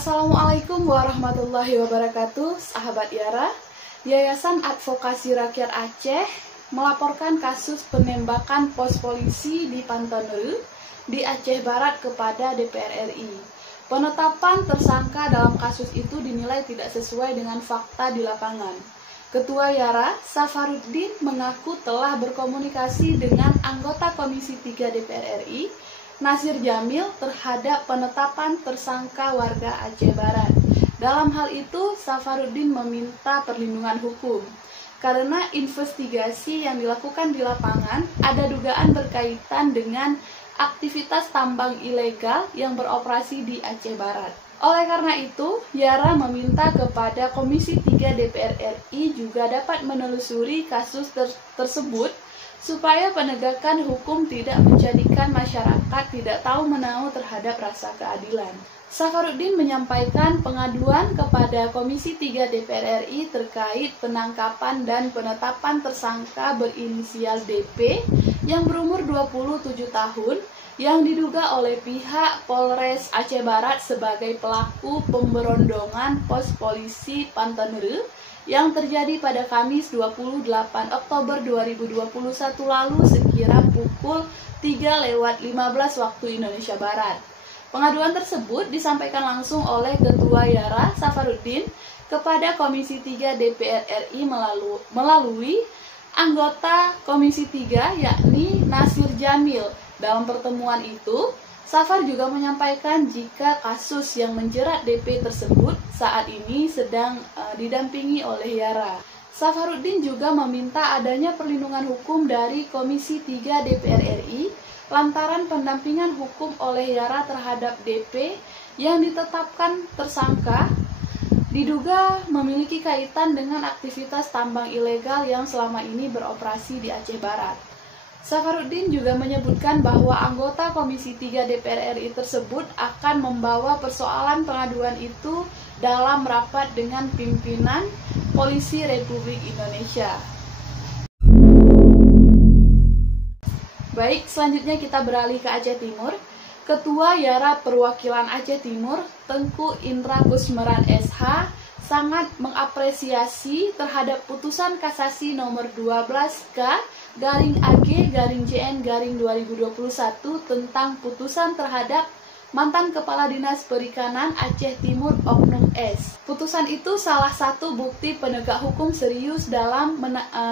Assalamualaikum warahmatullahi wabarakatuh, sahabat Yara. Yayasan Advokasi Rakyat Aceh melaporkan kasus penembakan pos polisi di Pantanuru di Aceh Barat kepada DPR RI. Penetapan tersangka dalam kasus itu dinilai tidak sesuai dengan fakta di lapangan. Ketua Yara, Safaruddin, mengaku telah berkomunikasi dengan anggota Komisi 3 DPR RI, Nasir Jamil, terhadap penetapan tersangka warga Aceh Barat. Dalam hal itu, Safaruddin meminta perlindungan hukum karena investigasi yang dilakukan di lapangan ada dugaan berkaitan dengan aktivitas tambang ilegal yang beroperasi di Aceh Barat. Oleh karena itu, Yara meminta kepada Komisi 3 DPR RI juga dapat menelusuri kasus tersebut supaya penegakan hukum tidak menjadikan masyarakat tidak tahu menahu terhadap rasa keadilan. Safaruddin menyampaikan pengaduan kepada Komisi 3 DPR RI terkait penangkapan dan penetapan tersangka berinisial DP yang berumur 27 tahun yang diduga oleh pihak Polres Aceh Barat sebagai pelaku pemberondongan pos polisi Pantanuru yang terjadi pada Kamis 28 Oktober 2021 lalu sekira pukul 3:15 waktu Indonesia Barat. Pengaduan tersebut disampaikan langsung oleh Ketua Yara, Safaruddin, kepada Komisi 3 DPR RI melalui anggota Komisi 3 yakni Nasir Jamil. Dalam pertemuan itu, Safar juga menyampaikan jika kasus yang menjerat DP tersebut saat ini sedang didampingi oleh Yara. Safaruddin juga meminta adanya perlindungan hukum dari Komisi 3 DPR RI lantaran pendampingan hukum oleh Yara terhadap DP yang ditetapkan tersangka diduga memiliki kaitan dengan aktivitas tambang ilegal yang selama ini beroperasi di Aceh Barat. Safaruddin juga menyebutkan bahwa anggota Komisi 3 DPR RI tersebut akan membawa persoalan pengaduan itu dalam rapat dengan pimpinan Polisi Republik Indonesia. Baik, selanjutnya kita beralih ke Aceh Timur. Ketua Yara Perwakilan Aceh Timur, Tengku Indra Kusmeran SH, sangat mengapresiasi terhadap putusan kasasi nomor 12K/AG/JN/2021 tentang putusan terhadap mantan Kepala Dinas Perikanan Aceh Timur Oknum S. Putusan itu salah satu bukti penegak hukum serius dalam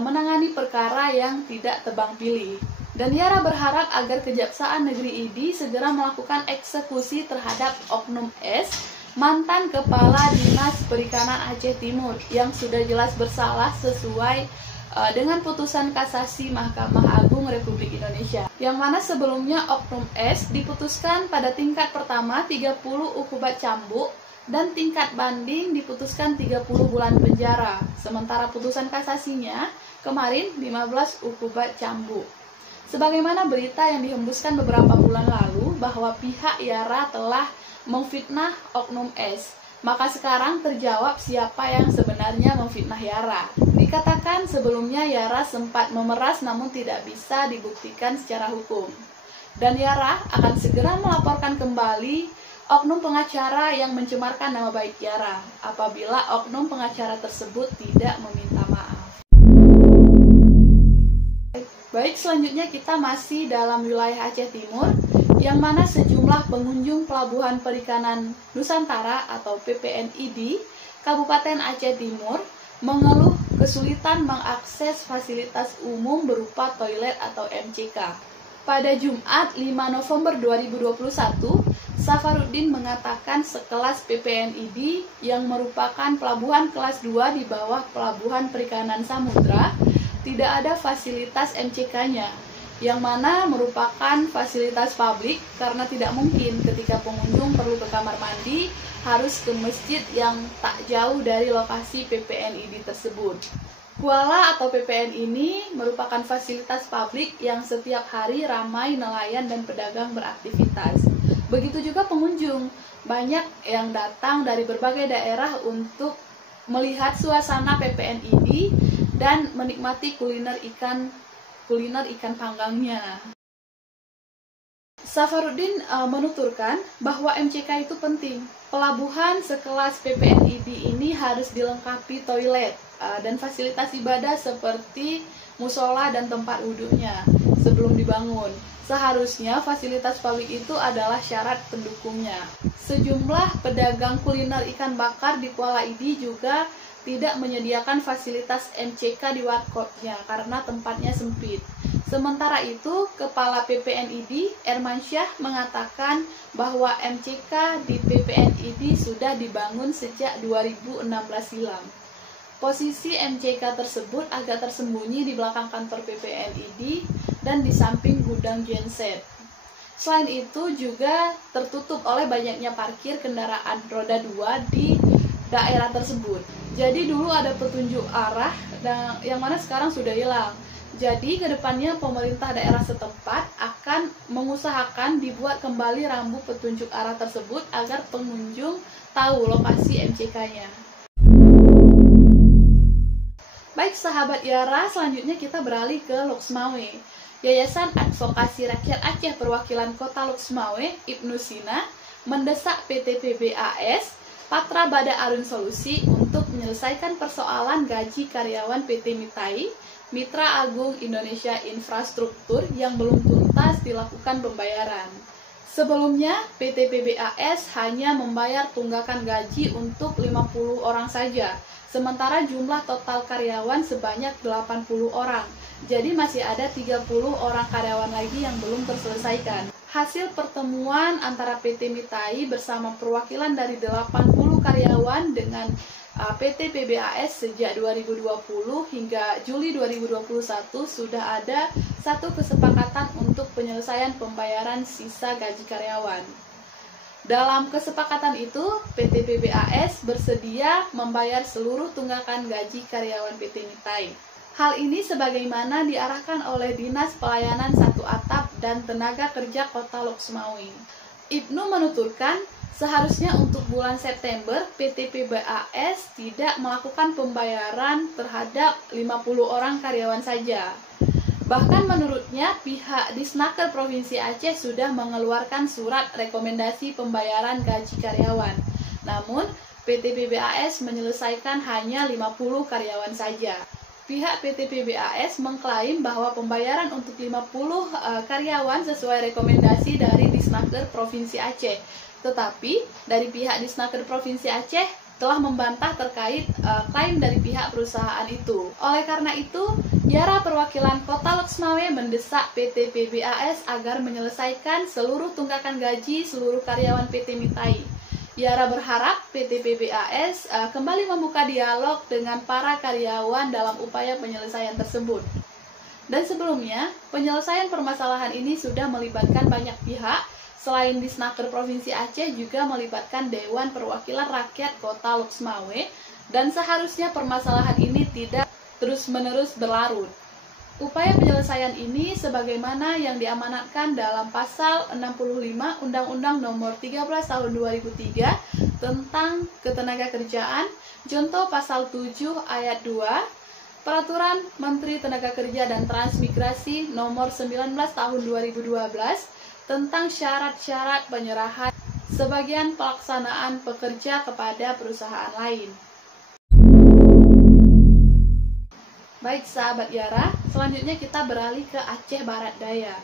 menangani perkara yang tidak tebang pilih. Dan Yara berharap agar Kejaksaan Negeri ID segera melakukan eksekusi terhadap Oknum S, mantan Kepala Dinas Perikanan Aceh Timur yang sudah jelas bersalah sesuai dengan putusan kasasi Mahkamah Agung Republik Indonesia, yang mana sebelumnya Oknum S diputuskan pada tingkat pertama 30 ukubat cambuk dan tingkat banding diputuskan 30 bulan penjara, sementara putusan kasasinya kemarin 15 ukubat cambuk. Sebagaimana berita yang dihembuskan beberapa bulan lalu bahwa pihak Yara telah memfitnah Oknum S, maka sekarang terjawab siapa yang sebenarnya memfitnah Yara. Dikatakan sebelumnya Yara sempat memeras namun tidak bisa dibuktikan secara hukum. Dan Yara akan segera melaporkan kembali oknum pengacara yang mencemarkan nama baik Yara apabila oknum pengacara tersebut tidak meminta maaf. Baik, selanjutnya kita masih dalam wilayah Aceh Timur, yang mana sejumlah pengunjung Pelabuhan Perikanan Nusantara atau PPNI Kabupaten Aceh Timur mengeluh kesulitan mengakses fasilitas umum berupa toilet atau MCK. Pada Jumat 5 November 2021, Safaruddin mengatakan sekelas PPNI yang merupakan pelabuhan kelas 2 di bawah Pelabuhan Perikanan Samudra tidak ada fasilitas MCK-nya, yang mana merupakan fasilitas publik karena tidak mungkin ketika pengunjung perlu ke kamar mandi harus ke masjid yang tak jauh dari lokasi PPNI tersebut. Kuala atau PPN ini merupakan fasilitas publik yang setiap hari ramai nelayan dan pedagang beraktivitas. Begitu juga pengunjung, banyak yang datang dari berbagai daerah untuk melihat suasana PPN ini dan menikmati kuliner ikan panggangnya. Safarudin menuturkan bahwa MCK itu penting. Pelabuhan sekelas PPNID ini harus dilengkapi toilet dan fasilitas ibadah seperti musola dan tempat wudhunya sebelum dibangun. Seharusnya fasilitas publik itu adalah syarat pendukungnya. Sejumlah pedagang kuliner ikan bakar di Kuala ID juga tidak menyediakan fasilitas MCK di warkopnya karena tempatnya sempit. Sementara itu, Kepala PPNID Ermansyah mengatakan bahwa MCK di PPNID sudah dibangun sejak 2016 silam. Posisi MCK tersebut agak tersembunyi di belakang kantor PPNID dan di samping gudang genset. Selain itu juga tertutup oleh banyaknya parkir kendaraan roda 2 di daerah tersebut. Jadi dulu ada petunjuk arah yang mana sekarang sudah hilang. Jadi kedepannya pemerintah daerah setempat akan mengusahakan dibuat kembali rambu petunjuk arah tersebut agar pengunjung tahu lokasi MCK-nya. Baik sahabat Yara, selanjutnya kita beralih ke Loksmawe. Yayasan Advokasi Rakyat Aceh Perwakilan Kota Loksmawe, Ibnu Sina, mendesak PT PBAS Patra Bada Arun Solusi untuk menyelesaikan persoalan gaji karyawan PT Mitai, Mitra Agung Indonesia Infrastruktur yang belum tuntas dilakukan pembayaran. Sebelumnya, PT PBAS hanya membayar tunggakan gaji untuk 50 orang saja, sementara jumlah total karyawan sebanyak 80 orang. Jadi masih ada 30 orang karyawan lagi yang belum terselesaikan. Hasil pertemuan antara PT Mitai bersama perwakilan dari 80 karyawan dengan PT PBAS sejak 2020 hingga Juli 2021 sudah ada satu kesepakatan untuk penyelesaian pembayaran sisa gaji karyawan. Dalam kesepakatan itu, PT PBAS bersedia membayar seluruh tunggakan gaji karyawan PT Mitai. Hal ini sebagaimana diarahkan oleh Dinas Pelayanan Satu Atap dan Tenaga Kerja Kota Loksmawe. Ibnu menuturkan, seharusnya untuk bulan September, PT PBAS tidak melakukan pembayaran terhadap 50 orang karyawan saja. Bahkan menurutnya, pihak Disnaker Provinsi Aceh sudah mengeluarkan surat rekomendasi pembayaran gaji karyawan. Namun, PT PBAS menyelesaikan hanya 50 karyawan saja. Pihak PT PBAS mengklaim bahwa pembayaran untuk 50 karyawan sesuai rekomendasi dari Disnaker Provinsi Aceh. Tetapi dari pihak Disnaker Provinsi Aceh telah membantah terkait klaim dari pihak perusahaan itu. Oleh karena itu, Yara Perwakilan Kota Loksmawe mendesak PT PBAS agar menyelesaikan seluruh tunggakan gaji seluruh karyawan PT Mitai. Yara berharap PT PBAS kembali membuka dialog dengan para karyawan dalam upaya penyelesaian tersebut. Dan sebelumnya, penyelesaian permasalahan ini sudah melibatkan banyak pihak. Selain Disnaker Provinsi Aceh juga melibatkan Dewan Perwakilan Rakyat Kota Loksmawe, dan seharusnya permasalahan ini tidak terus-menerus berlarut. Upaya penyelesaian ini sebagaimana yang diamanatkan dalam Pasal 65 Undang-Undang Nomor 13 Tahun 2003 tentang Ketenagakerjaan, contoh Pasal 7 Ayat 2, Peraturan Menteri Tenaga Kerja dan Transmigrasi Nomor 19 Tahun 2012 tentang syarat-syarat penyerahan sebagian pelaksanaan pekerja kepada perusahaan lain. Baik sahabat Yara, selanjutnya kita beralih ke Aceh Barat Daya.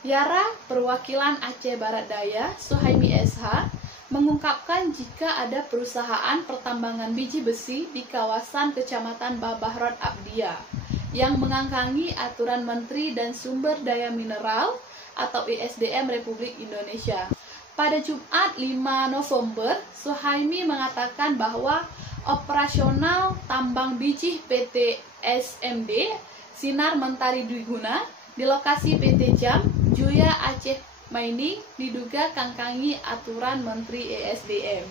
Yara Perwakilan Aceh Barat Daya, Suhaimi SH, mengungkapkan jika ada perusahaan pertambangan biji besi di kawasan Kecamatan Babahrod Abdia yang mengangkangi aturan Menteri dan Sumber Daya Mineral atau ISDM Republik Indonesia. Pada Jumat 5 November, Suhaimi mengatakan bahwa operasional tambang biji PT SMD Sinar Mentari Dwiguna di lokasi PT Jam Juya Aceh Mining diduga kangkangi aturan Menteri ESDM.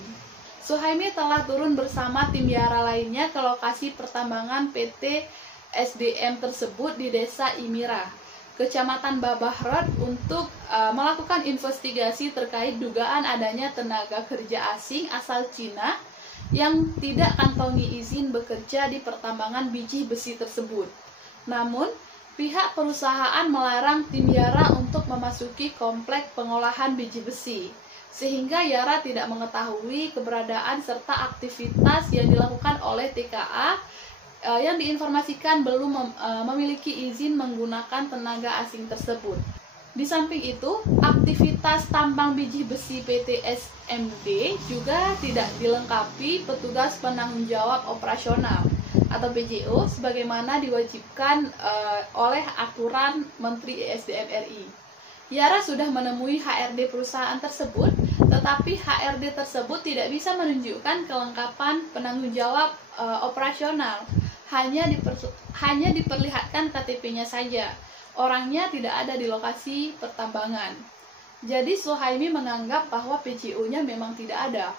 Suhaimi telah turun bersama tim Yara lainnya ke lokasi pertambangan PT SDM tersebut di Desa Imira, Kecamatan Babahrod untuk melakukan investigasi terkait dugaan adanya tenaga kerja asing asal Cina yang tidak kantongi izin bekerja di pertambangan biji besi tersebut. Namun, pihak perusahaan melarang tim Yara untuk memasuki komplek pengolahan biji besi, sehingga Yara tidak mengetahui keberadaan serta aktivitas yang dilakukan oleh TKA yang diinformasikan belum memiliki izin menggunakan tenaga asing tersebut. Di samping itu, aktivitas tambang biji besi PT SMD juga tidak dilengkapi petugas penanggung jawab operasional atau PJO sebagaimana diwajibkan oleh aturan Menteri ESDM RI. Yara sudah menemui HRD perusahaan tersebut, tetapi HRD tersebut tidak bisa menunjukkan kelengkapan penanggung jawab operasional. Hanya diperlihatkan KTP-nya saja. Orangnya tidak ada di lokasi pertambangan. Jadi Suhaimi menganggap bahwa PJO-nya memang tidak ada.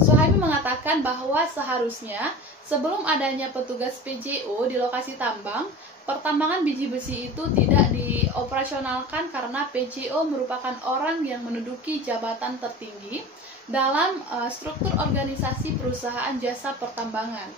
Suhaimi mengatakan bahwa seharusnya sebelum adanya petugas PJO di lokasi tambang, pertambangan biji besi itu tidak dioperasionalkan karena PJO merupakan orang yang menduduki jabatan tertinggi dalam struktur organisasi perusahaan jasa pertambangan.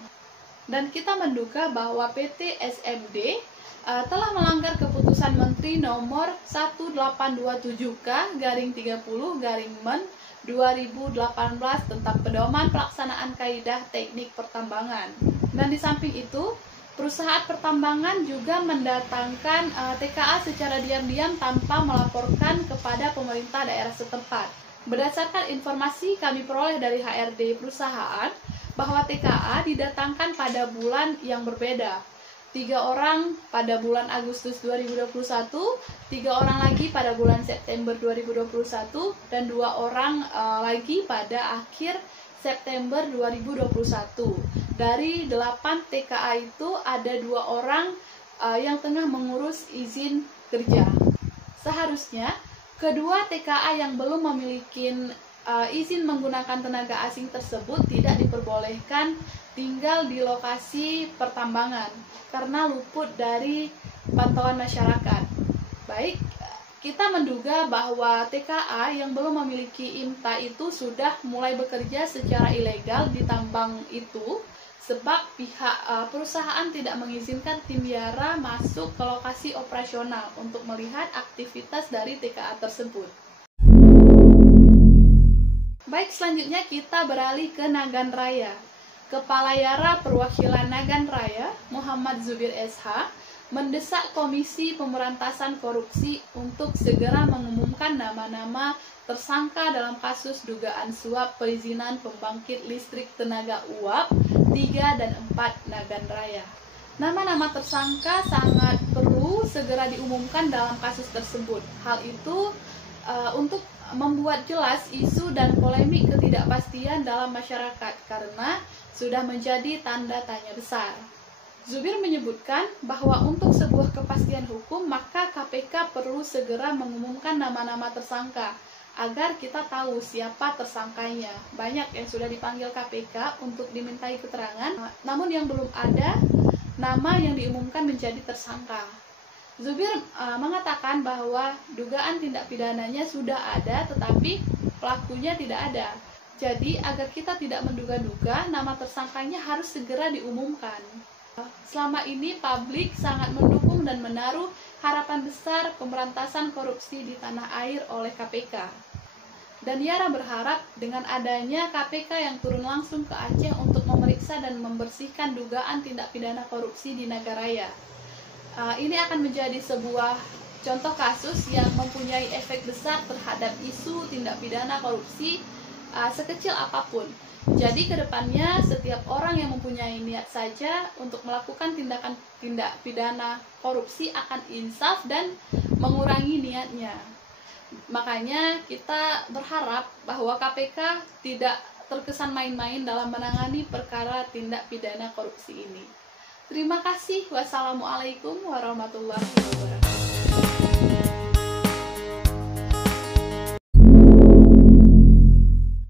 Dan kita menduga bahwa PT SMD telah melanggar keputusan Menteri nomor 1827K/30/Men 2018 tentang pedoman pelaksanaan kaidah teknik pertambangan. Dan di samping itu, perusahaan pertambangan juga mendatangkan TKA secara diam-diam tanpa melaporkan kepada pemerintah daerah setempat. Berdasarkan informasi kami peroleh dari HRD perusahaan, bahwa TKA didatangkan pada bulan yang berbeda. 3 orang pada bulan Agustus 2021, 3 orang lagi pada bulan September 2021, dan 2 orang lagi pada akhir September 2021. Dari 8 TKA itu ada 2 orang yang tengah mengurus izin kerja. Seharusnya kedua TKA yang belum memiliki izin menggunakan tenaga asing tersebut tidak diperbolehkan tinggal di lokasi pertambangan karena luput dari pantauan masyarakat. Baik, kita menduga bahwa TKA yang belum memiliki IMTA itu sudah mulai bekerja secara ilegal di tambang itu sebab pihak perusahaan tidak mengizinkan tim Yara masuk ke lokasi operasional untuk melihat aktivitas dari TKA tersebut. Baik, selanjutnya kita beralih ke Nagan Raya. Kepala Yara Perwakilan Nagan Raya, Muhammad Zubir SH, mendesak Komisi Pemberantasan Korupsi untuk segera mengumumkan nama-nama tersangka dalam kasus dugaan suap perizinan pembangkit listrik tenaga uap 3 dan 4 Nagan Raya. Nama-nama tersangka sangat perlu segera diumumkan dalam kasus tersebut. Hal itu untuk membuat jelas isu dan polemik ketidakpastian dalam masyarakat karena sudah menjadi tanda tanya besar. Zubir menyebutkan bahwa untuk sebuah kepastian hukum maka KPK perlu segera mengumumkan nama-nama tersangka agar kita tahu siapa tersangkanya. Banyak yang sudah dipanggil KPK untuk dimintai keterangan, namun yang belum ada nama yang diumumkan menjadi tersangka. Zubir mengatakan bahwa dugaan tindak pidananya sudah ada tetapi pelakunya tidak ada. Jadi agar kita tidak menduga-duga, nama tersangkanya harus segera diumumkan. Selama ini publik sangat mendukung dan menaruh harapan besar pemberantasan korupsi di tanah air oleh KPK. Dan Yara berharap dengan adanya KPK yang turun langsung ke Aceh untuk memeriksa dan membersihkan dugaan tindak pidana korupsi di Nagaraya. Ini akan menjadi sebuah contoh kasus yang mempunyai efek besar terhadap isu tindak pidana korupsi sekecil apapun. Jadi kedepannya setiap orang yang mempunyai niat saja untuk melakukan tindak pidana korupsi akan insaf dan mengurangi niatnya. Makanya kita berharap bahwa KPK tidak terkesan main-main dalam menangani perkara tindak pidana korupsi ini. Terima kasih. Wassalamualaikum warahmatullahi wabarakatuh.